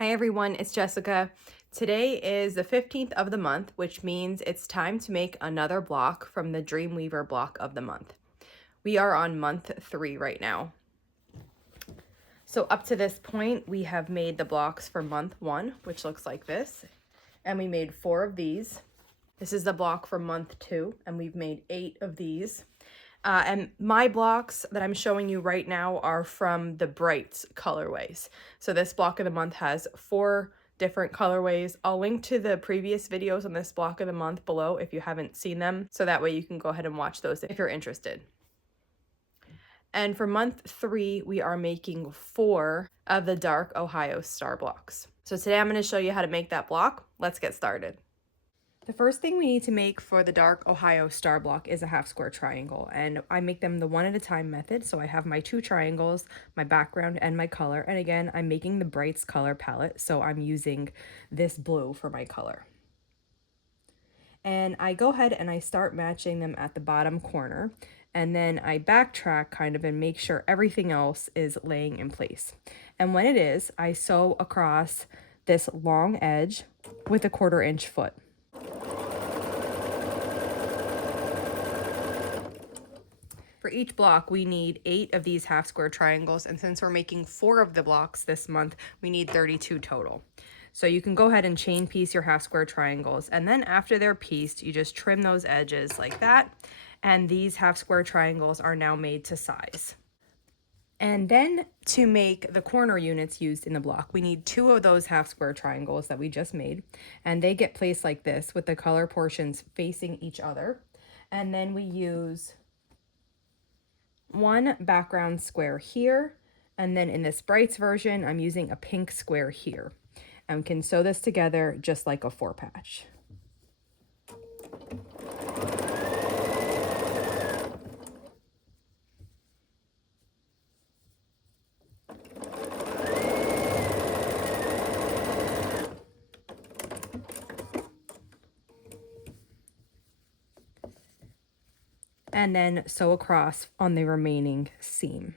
Hi everyone, it's Jessica. Today is the 15th of the month, which means it's time to make another block from the Dreamweaver block of the month. We are on month 3 right now. So up to this point, we have made the blocks for month 1, which looks like this. And we made 4 of these. This is the block for month 2, and we've made 8 of these. And my blocks that I'm showing you right now are from the Brights colorways. So this block of the month has 4 different colorways. I'll link to the previous videos on this block of the month below if you haven't seen them. So that way you can go ahead and watch those if you're interested. And for month 3, we are making 4 of the dark Ohio star blocks. So today I'm going to show you how to make that block. Let's get started. The first thing we need to make for the dark Ohio star block is a half square triangle, and I make them the one at a time method. So I have my 2 triangles, my background and my color, and again I'm making the Brights color palette, so I'm using this blue for my color. And I go ahead and I start matching them at the bottom corner, and then I backtrack kind of and make sure everything else is laying in place. And when it is, I sew across this long edge with a 1/4 inch foot. For each block, we need 8 of these half square triangles, and since we're making 4 of the blocks this month, we need 32 total. So you can go ahead and chain piece your half square triangles, and then after they're pieced, you just trim those edges like that, and these half square triangles are now made to size. And then to make the corner units used in the block, we need 2 of those half square triangles that we just made, and they get placed like this with the color portions facing each other. And then we use 1 background square here, and then in this Brights version, I'm using a pink square here. And we can sew this together just like a 4 patch. And then sew across on the remaining seam.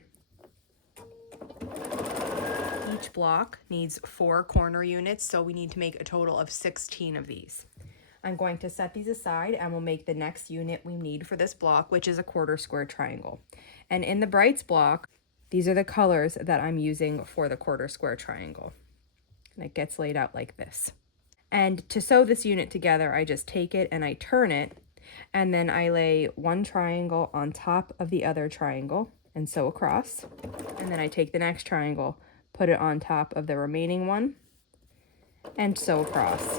Each block needs 4 corner units, so we need to make a total of 16 of these. I'm going to set these aside and we'll make the next unit we need for this block, which is a 1/4 square triangle. And in the Brights block, these are the colors that I'm using for the 1/4 square triangle. And it gets laid out like this. And to sew this unit together, I just take it and I turn it, and then I lay 1 triangle on top of the other triangle and sew across. And then I take the next triangle, put it on top of the remaining one, and sew across.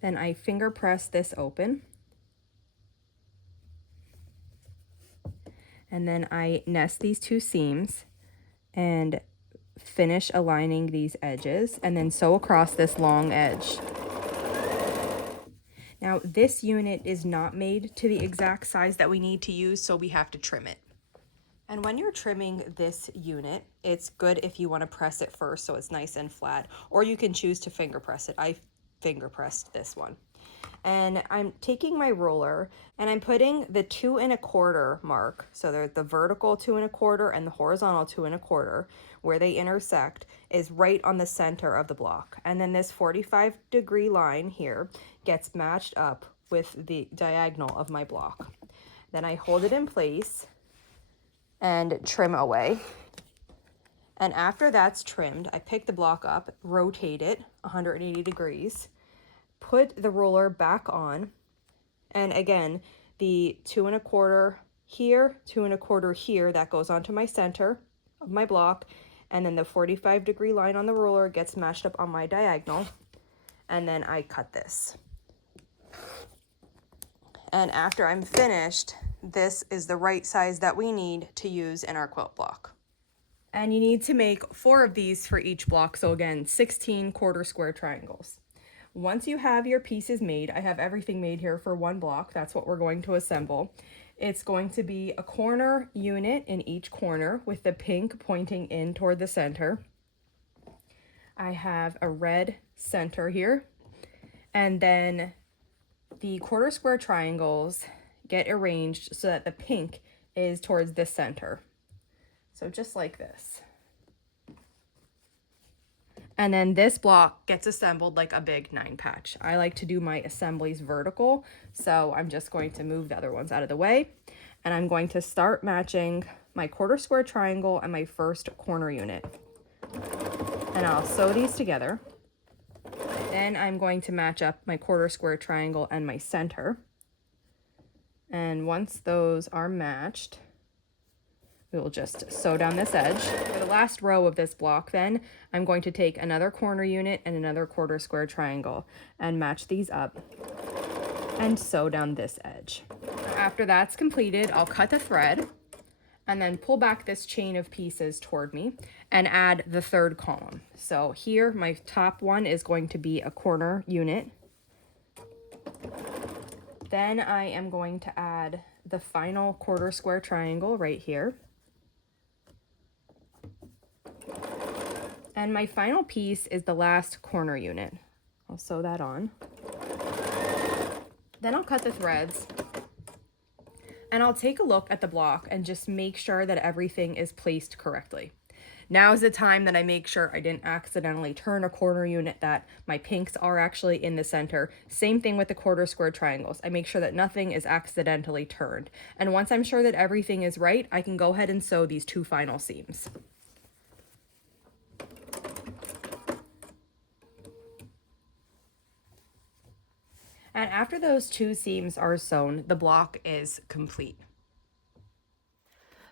Then I finger press this open. And then I nest these 2 seams and finish aligning these edges, and then sew across this long edge. Now this unit is not made to the exact size that we need to use, so we have to trim it. And when you're trimming this unit, it's good if you want to press it first so it's nice and flat, or you can choose to finger press it. I finger pressed this one. And I'm taking my ruler and I'm putting the 2 1/4 mark, so there's the vertical 2 1/4 and the horizontal 2 1/4, where they intersect is right on the center of the block. And then this 45-degree line here gets matched up with the diagonal of my block. Then I hold it in place and trim away. And after that's trimmed, I pick the block up, rotate it 180 degrees, put the ruler back on, and again, the 2 1/4 here, 2 1/4 here, that goes onto my center of my block, and then the 45-degree line on the ruler gets matched up on my diagonal, and then I cut this. And after I'm finished, this is the right size that we need to use in our quilt block. And you need to make 4 of these for each block, so again, 16 1/4 square triangles. Once you have your pieces made, I have everything made here for 1 block. That's what we're going to assemble. It's going to be a corner unit in each corner with the pink pointing in toward the center. I have a red center here, and then the 1/4 square triangles get arranged so that the pink is towards the center. So just like this. And then this block gets assembled like a big 9 patch. I like to do my assemblies vertical, so I'm just going to move the other ones out of the way. And I'm going to start matching my quarter square triangle and my first corner unit. And I'll sew these together. Then I'm going to match up my quarter square triangle and my center. And once those are matched, we will just sew down this edge. For the last row of this block then, I'm going to take another corner unit and another quarter square triangle and match these up and sew down this edge. After that's completed, I'll cut the thread and then pull back this chain of pieces toward me and add the third column. So here, my top one is going to be a corner unit. Then I am going to add the final quarter square triangle right here. And my final piece is the last corner unit. I'll sew that on. Then I'll cut the threads. And I'll take a look at the block and just make sure that everything is placed correctly. Now is the time that I make sure I didn't accidentally turn a corner unit, that my pinks are actually in the center. Same thing with the quarter square triangles. I make sure that nothing is accidentally turned. And once I'm sure that everything is right, I can go ahead and sew these 2 final seams. And after those 2 seams are sewn, the block is complete.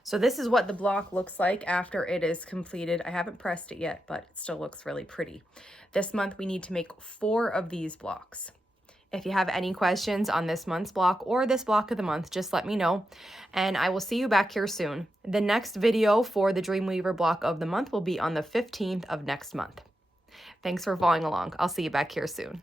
So this is what the block looks like after it is completed. I haven't pressed it yet, but it still looks really pretty. This month we need to make 4 of these blocks. If you have any questions on this month's block or this block of the month, just let me know, and I will see you back here soon. The next video for the Dreamweaver block of the month will be on the 15th of next month. Thanks for following along. I'll see you back here soon.